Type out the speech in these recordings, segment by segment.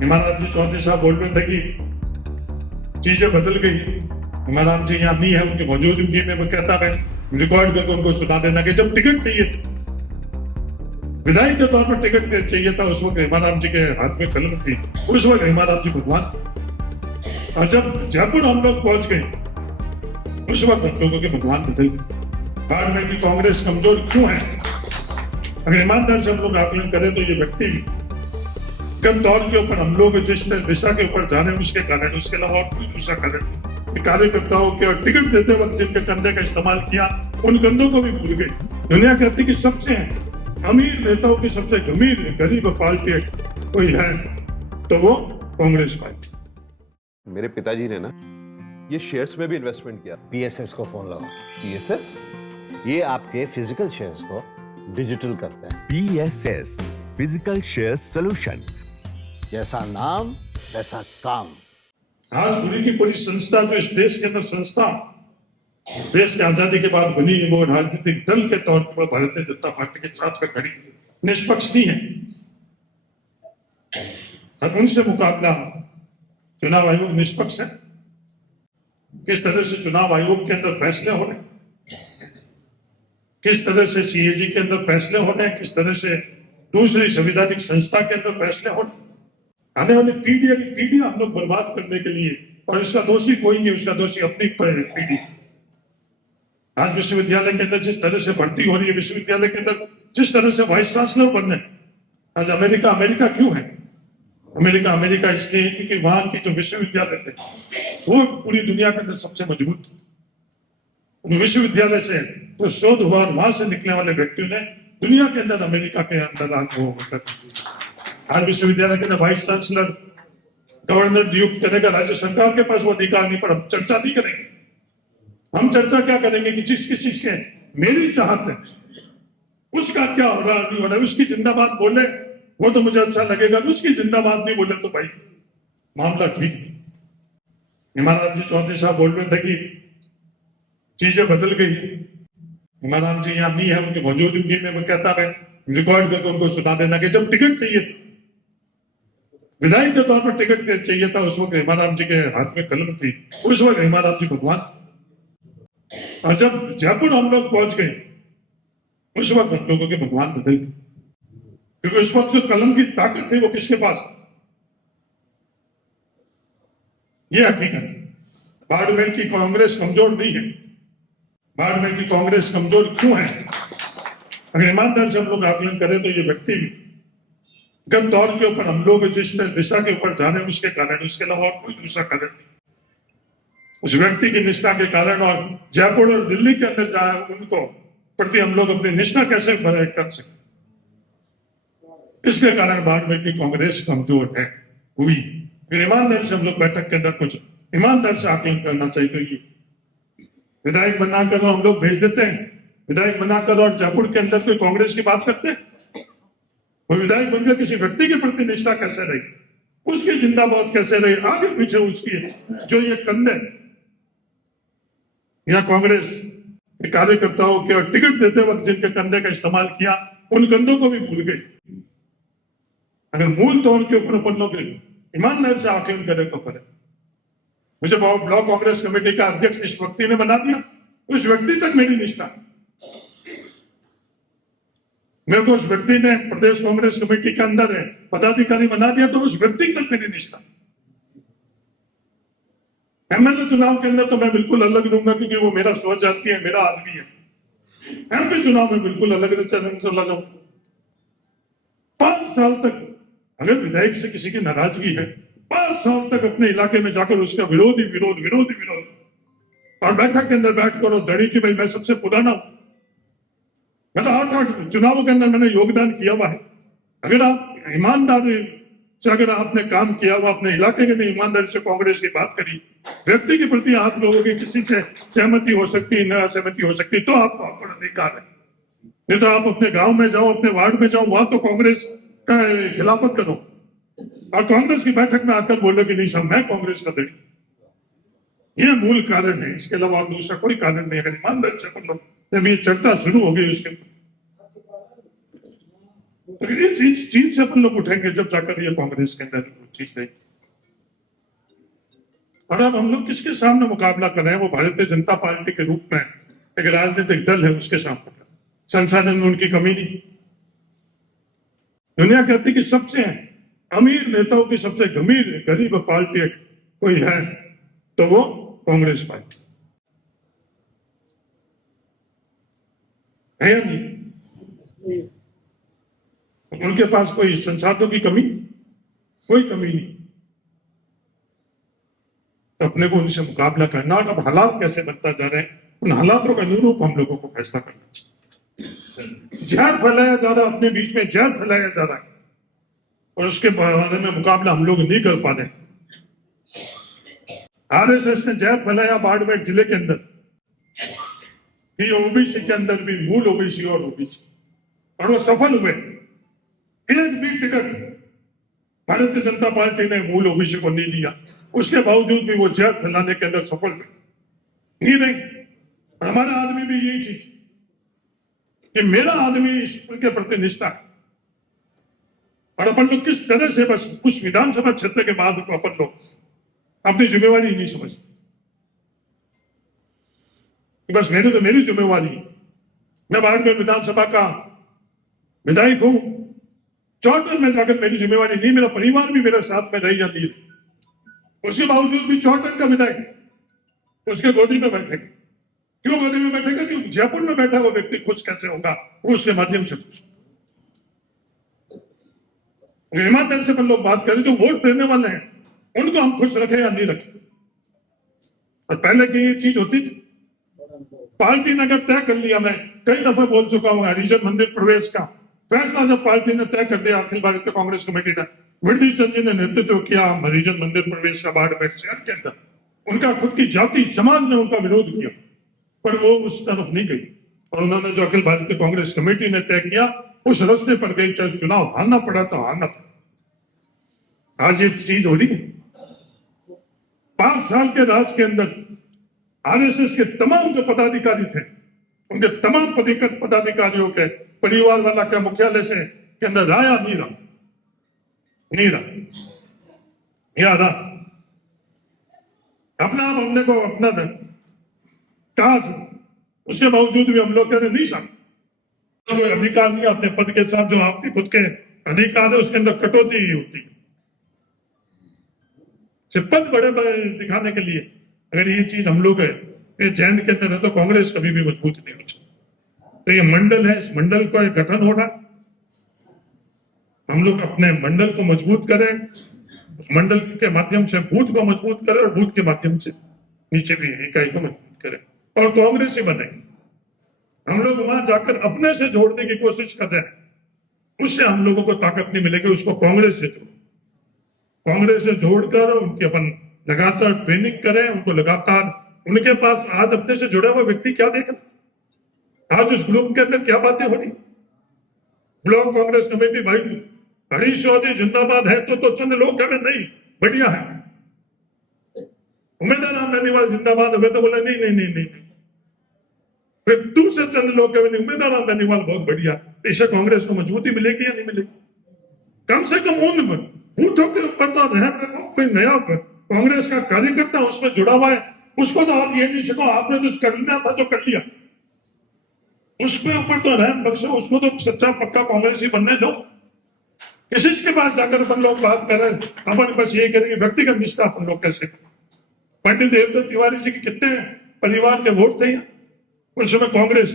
हिमाराम जी चौधरी साहब बोल रहे थे कि चीजें बदल गई। हिमाराम जी यहाँ नहीं है, उनकी मौजूदगी में मैं कहता है रिकॉर्ड करके उनको सुना देना कि जब टिकट चाहिए विधायक के तौर पर टिकट चाहिए था, उस वक्त हिमाराम जी के हाथ में कलम थी, उस वक्त हिमाराम जी भगवान थे। और जब जयपुर हम लोग पहुंच गए उस वक्त हम लोगों के भगवान बदल गए। बाद में कि कांग्रेस कमजोर क्यों है, अगर ईमानदार से हम लोग आकलन करें तो ये व्यक्ति कम दौर के ऊपर हम लोग जिस दिशा के ऊपर जा रहे हैं उसके कारण, उसके अलावा और कोई दूसरा कारण नहीं। कार्यकर्ताओं के टिकट देते वक्त जिनके कंधे का इस्तेमाल किया उन कंधों को भी भूल गए। दुनिया कहती कि सबसे अमीर नेताओं की सबसे गंभीर गरीब पार्टी कोई है तो वो कांग्रेस पार्टी। मेरे पिताजी ने ना ये शेयर्स में भी इन्वेस्टमेंट किया। पीएसएस को फोन लगाओ। पीएसएस? ये आपके फिजिकल शेयर्स को डिजिटल करते हैं। PSS physical share solution. जैसा नाम वैसा काम। आज पूरी की पूरी संस्था जो इस देश के अंदर संस्था देश की आजादी के बाद बनी है वो राजनीतिक दल के तौर पर भारतीय जनता पार्टी के साथ में खड़ी निष्पक्ष नहीं है। और उनसे मुकाबला चुनाव आयोग निष्पक्ष है। किस तरह से चुनाव आयोग के अंदर फैसले हो रहे, किस तरह से सीएजी के अंदर फैसले हो रहे हैं, किस तरह से दूसरी संवैधानिक संस्था के अंदर फैसले हो रहे, आने वाली पीढ़ी हम लोग बर्बाद करने के लिए, और इसका दोषी कोई नहीं, उसका दोषी अपनी पीढ़ी। आज विश्वविद्यालय के अंदर जिस तरह से भर्ती हो रही है, विश्वविद्यालय के अंदर जिस तरह से वाइस चांसलर बनने, आज अमेरिका क्यों है? अमेरिका इसलिए क्योंकि वहां की जो विश्वविद्यालय थे वो पूरी दुनिया के अंदर सबसे मजबूत थे। विश्वविद्यालय से जो शोध हुआ वहां से निकलने वाले व्यक्तियों ने दुनिया के अंदर अमेरिका के अंदर आज विश्वविद्यालय के अंदर वाइस चांसलर गवर्नर नियुक्त करने का राज्य सरकार के पास वो अधिकार नहीं, पर हम चर्चा नहीं करेंगे। हम चर्चा क्या करेंगे कि जिस किसी के मेरी चाहत है उसका क्या हो रहा नहीं हो रहा, उसकी जिंदाबाद बोले वो तो मुझे अच्छा लगेगा, तो उसकी जिंदाबाद नहीं बोले तो भाई मामला ठीक नहीं। हिमाराम जी चौधरी साहब बोल रहे थे कि चीजें बदल गई। हिमाराम जी यहाँ नहीं है, उनकी मौजूदगी में मैं कहता है रिकॉर्ड करके उनको सुना देना कि जब टिकट चाहिए विधायक के तौर पर टिकट चाहिए था, उस वक्त हिमाराम जी के हाथ में कलम थी, उस वक्त हिमाराम जी भगवान थे। और जब जयपुर हम लोग पहुंच गए उस वक्त हम लोगों के भगवान बदल गए, क्योंकि उस वक्त जो कलम की ताकत थी वो किसके पास थी? ये हकीकत है। बाड़मेर की कांग्रेस कमजोर नहीं है। बाड़मेर की कांग्रेस कमजोर क्यों है, अगर ईमानदार से हम लोग आकलन करें तो ये व्यक्ति गत दौर के ऊपर हम लोग जिस दिशा के ऊपर जा रहे हैं उसके कारण, उसके अलावा और कोई दूसरा कारण नहीं। उस व्यक्ति की निष्ठा के कारण, और जयपुर और दिल्ली के अंदर जाए उनको प्रति हम लोग अपनी निष्ठा कैसे कर सकते, इसके कारण बाड़मेर की कांग्रेस कमजोर है हुई। फिर ईमानदार से हम लोग बैठक के अंदर कुछ ईमानदार से आकलन करना चाहिए। तो ये विधायक बनाकर हम लोग भेज देते हैं, विधायक बनाकर और जयपुर के अंदर कोई कांग्रेस की बात करते हैं। वो विधायक बनकर किसी व्यक्ति के प्रति निष्ठा कैसे रही, उसकी जिंदाबाद कैसे रही, आगे पीछे उसकी जो ये कंधे या कांग्रेस के कार्यकर्ताओं के और टिकट देते वक्त जिनके कंधे का इस्तेमाल किया उन कंधों को भी भूल गई। अगर मूल तौर के ऊपर अपन लोग ईमानदार से आकलन करें तो करें। मुझे ब्लॉक कांग्रेस कमेटी का अध्यक्ष इस व्यक्ति ने बना दिया, उस व्यक्ति तक मेरी निष्ठा, मेरे को उस व्यक्ति ने प्रदेश कांग्रेस कमेटी के अंदर है पदाधिकारी बना दिया, तो उस व्यक्ति तक मेरी निष्ठा। एमएलए चुनाव के अंदर तो मैं बिल्कुल अलग रहूंगा क्योंकि वो मेरा स्वजाति है, मेरा आदमी है। एमपी चुनाव में बिल्कुल अलग चला जाऊं। 5 साल तक अगर विधायक से किसी की नाराजगी है, 5 साल तक अपने इलाके में जाकर उसका विरोध और बैठक के अंदर बैठ कर दड़ी की भाई मैं सबसे पुराना हूं, मैं तो 8 चुनावों के अंदर मैंने योगदान किया हुआ है। अगर आप ईमानदारी से अगर आपने काम किया हुआ अपने इलाके के लिए ईमानदारी से कांग्रेस की बात करी, व्यक्ति के प्रति आप लोगों की किसी से सहमति हो सकती है, न असहमति हो सकती, तो आपको अधिकार है। नहीं तो आप अपने गांव में जाओ, अपने वार्ड में जाओ, वहां तो कांग्रेस का खिलाफत करो और कांग्रेस की बैठक में आकर बोलो कि नहीं सब मैं कांग्रेस का देखी। ये मूल कारण है, इसके अलावा दूसरा कोई कारण नहीं। अगर ईमानदारी से जब ये चर्चा शुरू हो गई उसके तो ये चीज से अपन लोग उठेंगे जब जाकर ये कांग्रेस के अंदर चीज नहीं। और अब हम लोग किसके सामने मुकाबला कर रहे हैं? वो भारतीय जनता पार्टी के रूप में एक राजनीतिक दल है, उसके सामने संसाधन में उनकी कमी नहीं। दुनिया कहती कि सबसे अमीर नेताओं की सबसे गरीब पार्टी कोई है तो वो कांग्रेस पार्टी है या नहीं? उनके पास कोई संसाधनों की कमी, कोई कमी नहीं। तो अपने को उनसे मुकाबला करना, और अब हालात कैसे बनता जा रहे हैं, उन हालातों का अनुरूप हम लोगों को फैसला करना चाहिए। जहर फैलाया जा रहा है, अपने बीच में जहर फैलाया जा रहा है, और उसके बारे में मुकाबला हम लोग नहीं कर पा रहे। आरएसएस ने जहर फैलाया बाड़मेर जिले के अंदर कि ओबीसी के अंदर भी मूल ओबीसी और ओबीसी, और वो सफल हुए। एक भी टिकट भारतीय जनता पार्टी ने मूल ओबीसी को नहीं दिया, उसके बावजूद भी वो जहर फैलाने के अंदर सफल हुए। नहीं हमारा आदमी भी यही चीज कि मेरा आदमी इसके प्रति निष्ठा है, और अपन लोग किस तरह से बस उस विधानसभा क्षेत्र के बाद अपन लोग अपनी जिम्मेवारी नहीं समझते। बस मेरी जिम्मेवारी, मैं बाड़मेर विधानसभा का विधायक हूं, चौहटन में जाकर मेरी जिम्मेवारी नहीं, मेरा परिवार भी मेरे साथ में रही जाती है, उसके बावजूद भी चौहटन का विधायक उसके गोदी में बैठे। क्यों गोदी में बैठेगा? क्योंकि जयपुर में बैठा वो व्यक्ति खुश कैसे होगा, वो उसके माध्यम से खुश। ईमानदारी से अपन लोग बात करें, जो वोट देने वाले हैं उनको हम खुश रखें या नहीं रखें। और पहले की ये चीज होती थी, पार्टी ने अगर तय कर लिया, मैं कई दफे बोल चुका हूं, हरिजन मंदिर प्रवेश का फैसला जब पार्टी ने तय कर दिया, अखिल भारतीय कांग्रेस कमेटी ने, वृद्धि चंद जी ने नेतृत्व किया हरिजन मंदिर प्रवेश का बाड़मेर शहर के अंदर, उनका खुद की जाति समाज ने उनका विरोध किया, पर वो उस तरफ नहीं गई, और उन्होंने जो अखिल भारतीय कांग्रेस कमेटी ने तय किया उस रास्ते पर गई, चाहे चुनाव हारना पड़ा तो हारना पड़ा। आज ये चीज हो रही है। 5 साल के राज के अंदर आरएसएस के तमाम जो पदाधिकारी थे, उनके तमाम पदाधिकारियों के परिवार वाला के मुख्यालय से के अंदर राया नहीं रहा अपना आप हमने को अपना कहा, उसके बावजूद भी हम लोग कहते नहीं सकते, कोई अधिकार नहीं आते पद के साथ, जो आपके खुद के अधिकार है उसके अंदर कटौती ही होती है, पद बड़े दिखाने के लिए। अगर ये चीज हम लोग है जैन के अंदर है तो कांग्रेस कभी भी मजबूत नहीं हो सकती। तो ये मंडल है, इस मंडल का एक गठन होना, हम लोग अपने मंडल को मजबूत करें, उस मंडल के माध्यम से बूथ को मजबूत करें, और बूथ के माध्यम से नीचे भी इकाई को मजबूत करें, और कांग्रेस ही बने। हम लोग वहां जाकर अपने से जोड़ने की कोशिश कर रहे हैं, उससे हम लोगों को ताकत नहीं मिलेगी। उसको कांग्रेस से जोड़कर उनकी अपन लगातार ट्रेनिंग करें, उनको लगातार उनके पास आज अपने से जुड़ा हुआ व्यक्ति क्या देगा, आज उस ग्रुप के अंदर क्या बातें हो रही। ब्लॉक कांग्रेस कमेटी, भाई हरीश चौधरी जिंदाबाद है तो चंद लोग कहें नहीं बढ़िया है, उमेदवार राम बेनीवाल जिंदाबाद हुए तो बोले नहीं। फिर दूसरे चंद लोग कहें नहीं उमेदवार राम बेनीवाल बहुत बढ़िया, इससे कांग्रेस को मजबूती मिलेगी या नहीं मिलेगी? कम से कम उन बूथों के ऊपर तो कोई नया कांग्रेस का कार्यकर्ता उसमें जुड़ा हुआ है, उसको तो आप ये नहीं सको, आपने तो कर लिया था जो कर लिया, उसके ऊपर तो रहम बख्शो, उसको तो सच्चा पक्का कांग्रेस ही बनने दो। किसी के पास जाकर अपन लोग बात कर रहे हैं, अपन बस ये करेंगे व्यक्तिगत निष्ठा अपन लोग कैसे। पंडित देवदत्त तिवारी जी के कितने परिवार के वोट थे उस समय कांग्रेस,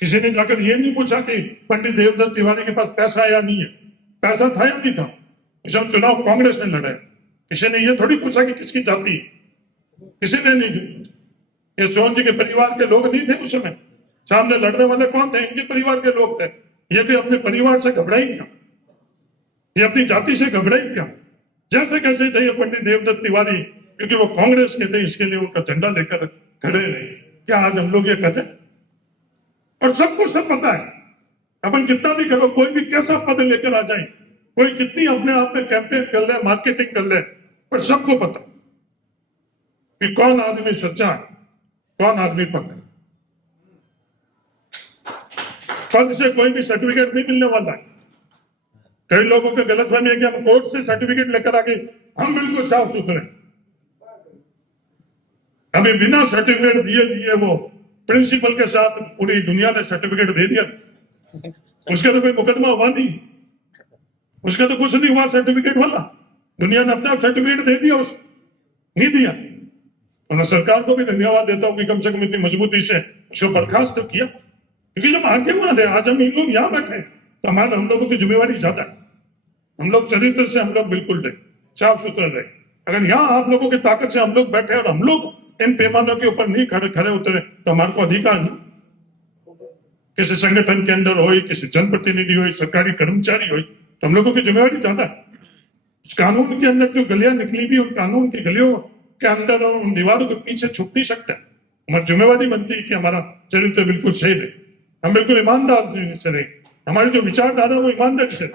किसी ने जाकर ये नहीं पूछा कि पंडित देवदत्त तिवारी के पास पैसा है या नहीं है, पैसा था या नहीं था, जब चुनाव कांग्रेस ने लड़े। किसी ने ये थोड़ी पूछा कि किसकी जाति, किसी ने नहीं। ये सोहन जी के परिवार के लोग नहीं थे उस समय, सामने लड़ने वाले कौन थे? इनके परिवार के लोग थे। ये भी अपने परिवार से घबराई क्या, ये अपनी जाति से घबराई क्या? जैसे कैसे थे ये पंडित देवदत्त तिवारी, क्योंकि वो कांग्रेस के थे इसके लिए उनका झंडा लेकर खड़े रहे। क्या आज हम लोग ये कहते? और सबको सब पता है, अपन कितना भी करो, कोई भी कैसा पद लेकर आ जाए, कोई कितनी अपने आप में कैंपेन कर ले, मार्केटिंग कर ले, पर सबको पता कि कौन आदमी सच्चा है, कौन आदमी पक्का। पद से कोई भी सर्टिफिकेट नहीं मिलने वाला है, कई लोगों को गलतफहमी है कि हम कोर्ट से सर्टिफिकेट लेकर आके हम बिल्कुल साफ सुथरे। अभी बिना सर्टिफिकेट दिए वो प्रिंसिपल के साथ पूरी दुनिया ने सर्टिफिकेट दे दिया, उसका तो कोई मुकदमा हुआ नहीं, उसका तो कुछ नहीं हुआ सर्टिफिकेट वाला, दुनिया ने अपना सर्टिफिकेट दे दिया, उस नहीं दिया। तो मैं सरकार को भी धन्यवाद देता हूँ कि कम से कम इतनी मजबूती से उसको बर्खास्त तो किया, क्योंकि जब आगे हुआ थे, आज हम इन लोग यहाँ बैठे तो हमारे हम लोगों की जिम्मेवारी ज्यादा है। हम लोग चरित्र से हम लोग बिल्कुल रहे, साफ सुथरे रहे। अगर यहाँ आप लोगों की ताकत से हम लोग बैठे और हम लोग इन पैमानों के ऊपर नहीं खड़े उतरे तो हमारे को अधिकार नहीं। किसी संगठन के अंदर हो, किसी जनप्रतिनिधि हो, सरकारी कर्मचारी हो, तो हम लोगों की जिम्मेवारी ज्यादा है। उस कानून के अंदर जो गलियां निकली भी, उन कानून की गलियों के अंदर और उन दीवारों के पीछे छुप नहीं सकते। हमारी जिम्मेवारी बनती है कि हमारा चरित्र बिल्कुल सही रहे, हम बिल्कुल ईमानदार से रहे, हमारी जो विचारधारा वो ईमानदारी से।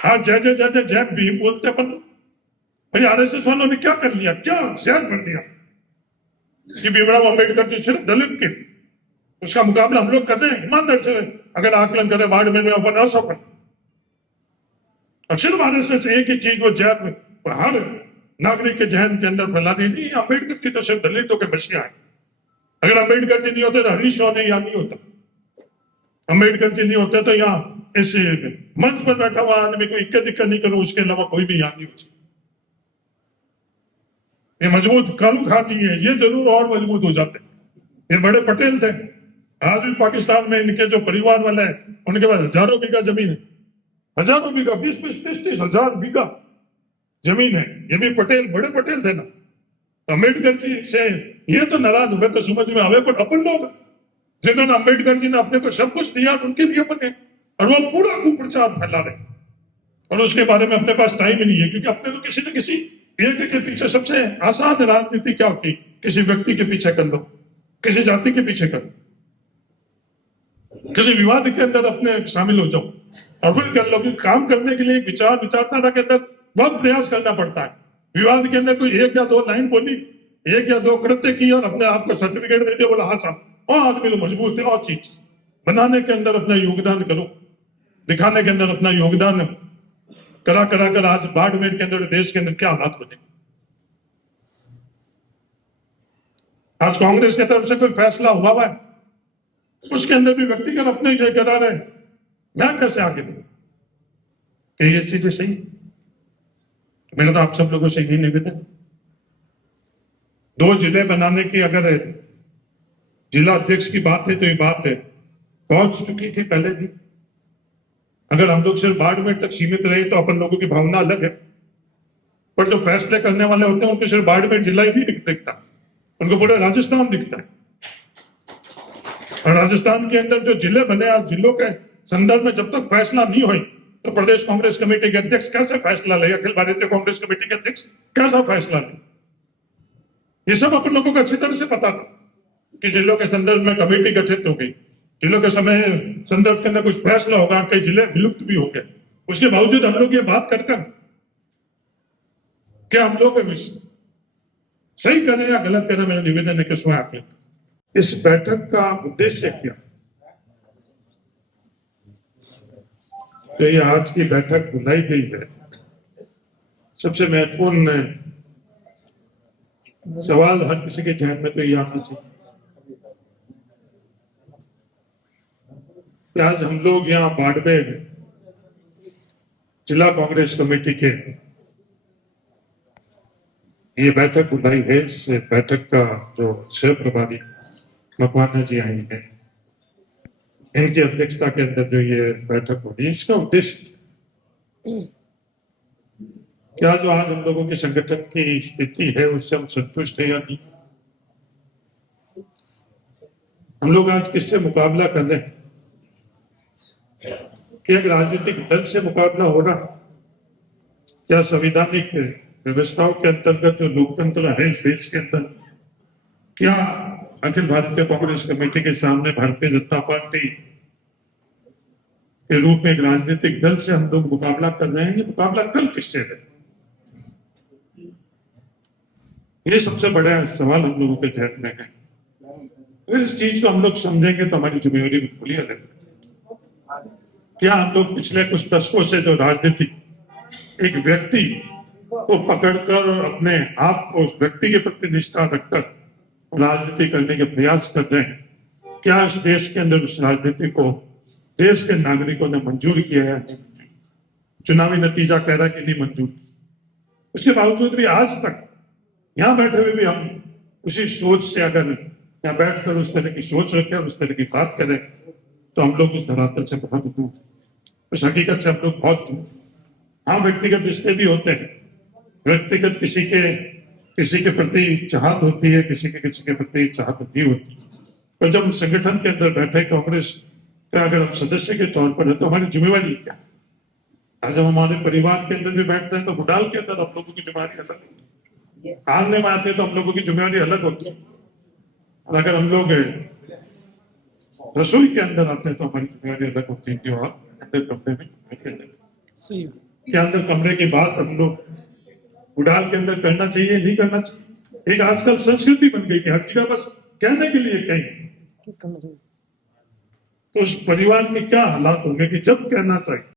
हाँ, जय भी बोलते अपन भाई, आरएसएस वालों ने क्या कर लिया, क्या जहर भर दिया कि भीमराव अम्बेडकर जी सिर्फ दलित के, उसका मुकाबला हम लोग कर रहे हैं ईमानदार से। अगर आकलन करें वार्ड में अपन असफल, और सिर्फ आरएसएस एक ही चीज वो जहर हर नागरिक के जहन के अंदर फैला दी नहीं, अम्बेडकर जी तो सिर्फ दलितों के बच्चे आए। अगर अम्बेडकर जी नहीं होते तो हरीश राव यहाँ नहीं होता, अम्बेडकर जी नहीं होते तो यहाँ इस मंच पर बैठा हुआ आदमी को इक्के दिक्कत नहीं करूं, उसके अलावा कोई भी यहाँ नहीं हो सकता। ये मजबूत कालू खां जी है, ये जरूर और मजबूत हो जाते। ये बड़े पटेल थे, आज भी पाकिस्तान में इनके जो परिवार वाले हैं उनके पास हजारों बीघा जमीन है, हजारों बीघा, 20-30 हजार बीघा जमीन है। ये भी पटेल, बड़े पटेल थे ना। अम्बेडकर जी से ये तो नाराज हुए तो समझ में आवे, पर अपन लोग जिन्होंने अम्बेडकर जी ने अपने को सब कुछ दिया उनके लिए बने, और वो पूरा कुप्रचार फैला रहे, और उसके बारे में अपने पास टाइम ही नहीं है। क्योंकि अपने तो किसी न किसी एक के पीछे, सबसे आसान राजनीति क्या होती, किसी व्यक्ति के पीछे कर लो, किसी जाति के पीछे कर लो, किसी विवाद के अंदर अपने शामिल हो जाओ और फिर कर लो। कि काम करने के लिए विचारधारा के अंदर बहुत प्रयास करना पड़ता है। विवाद के अंदर कोई एक या दो लाइन बोली, एक या दो कृत्य की और अपने आप को सर्टिफिकेट दे दिया, बोला हाँ साहब, और आदमी तो मजबूत है। और चीज बनाने के अंदर अपना योगदान करो, दिखाने के अंदर अपना योगदान करा कर आज बाड़मेर के अंदर, देश के अंदर क्या हालात बने। आज कांग्रेस की तरफ से कोई फैसला हुआ है, उसके अंदर भी व्यक्तिगत अपने जो करा रहे, मैं कैसे आगे दूं कि ये चीजें सही। मेरा तो आप सब लोगों से यही निवेदन, 2 जिले बनाने की अगर जिला अध्यक्ष की बात है तो ये बात है पहुंच चुकी थी पहले भी। अगर हम लोग सिर्फ बाड़मेर तक सीमित रहे तो अपन लोगों की भावना अलग है, पर जो फैसले करने वाले होते हैं उनको सिर्फ बाड़मेर जिला ही नहीं दिखता, उनको पूरा राजस्थान दिखता है। और राजस्थान के अंदर जो जिले बने, आज जिलों के संदर्भ में जब तक फैसला नहीं हुई तो प्रदेश कांग्रेस कमेटी के अध्यक्ष कैसे फैसला ले, अखिल भारतीय कांग्रेस कमेटी के अध्यक्ष कैसा फैसला ले, ये सब अपन लोगों को अच्छी तरह से पता था कि जिलों के संदर्भ में कमेटी गठित हो गई, जिलों के समय संदर्भ के अंदर कुछ फैसला होगा, कई जिले विलुप्त भी हो गए। उसके बावजूद हम लोग ये बात कर क्या हम लोग सही करें या गलत करें, मेरा निवेदन है कि स्वयं आकलन। इस बैठक का उद्देश्य क्या, तो ये आज की बैठक बुलाई गई है, सबसे महत्वपूर्ण सवाल हर किसी के जहन में तो ये आना चाहिए कि आज हम लोग यहाँ बाड़मेर जिला कांग्रेस कमेटी के ये बैठक बुलाई है। इस बैठक का जो सह प्रभारी मकवाना जी आएंगे, इनकी अध्यक्षता के अंदर जो ये बैठक होगी, इसका उद्देश्य क्या, जो आज हम लोगों के संगठन की स्थिति है उससे हम संतुष्ट है या नहीं। हम लोग आज किससे मुकाबला कर रहे हैं, क्या राजनीतिक दल से मुकाबला हो रहा, क्या संवैधानिक व्यवस्थाओं के अंतर्गत जो लोकतंत्र है इस देश के अंदर, क्या अखिल भारतीय कांग्रेस कमेटी के सामने भारतीय जनता पार्टी के रूप में एक राजनीतिक दल से हम लोग मुकाबला कर रहे हैं, ये मुकाबला कल किससे है, ये सबसे बड़ा सवाल हम लोगों के जहन में है। अगर इस चीज को हम लोग समझेंगे तो हमारी जिम्मेवारी बिल्कुल ही अलग है क्या हम लोग पिछले कुछ दशकों से जो राजनीति एक व्यक्ति को पकड़कर और अपने आप को उस व्यक्ति के प्रति निष्ठा रखकर राजनीति करने के प्रयास कर रहे हैं, क्या इस देश के अंदर उस राजनीति को देश के नागरिकों ने मंजूर किया है? नहीं मंजूर। चुनावी नतीजा कह रहा है कि नहीं मंजूर किया। उसके बावजूद भी आज तक यहाँ बैठे हुए भी हम उसी सोच से अगर यहाँ बैठकर उस तरह की सोच रखें और उस तरह की बात करें तो हम लोग उस धरातल से बहुत दूर हैं, उस हकीकत से हम लोग बहुत दूर हैं। हाँ, व्यक्तिगत रिश्ते भी होते हैं, व्यक्तिगत किसी के प्रति चाहत होती है, किसी के प्रति चाहत नहीं होती, पर जब हम संगठन के अंदर बैठे कांग्रेस का अगर हम सदस्य के तौर पर है तो हमारी जिम्मेवारी क्या है? आज हम हमारे परिवार के अंदर भी बैठते हैं तो बुडाल के अंदर हम लोगों की जिम्मेवारी अलग होती है, आंगने में आते हैं तो हम लोगों की जिम्मेवारी अलग होती है, और अगर हम लोग रसोई के अंदर आते हैं तो हमारी जिम्मेवारी अलग होती है कि अंदर कमरे में जिम्मेवारी अलग के अंदर कमरे की बात हम लोग उड़ाल के अंदर करना चाहिए नहीं करना चाहिए। एक आजकल संस्कृति बन गई कि हर जगह बस कहने के लिए कहीं, तो उस परिवार में क्या हालात होंगे कि जब कहना चाहिए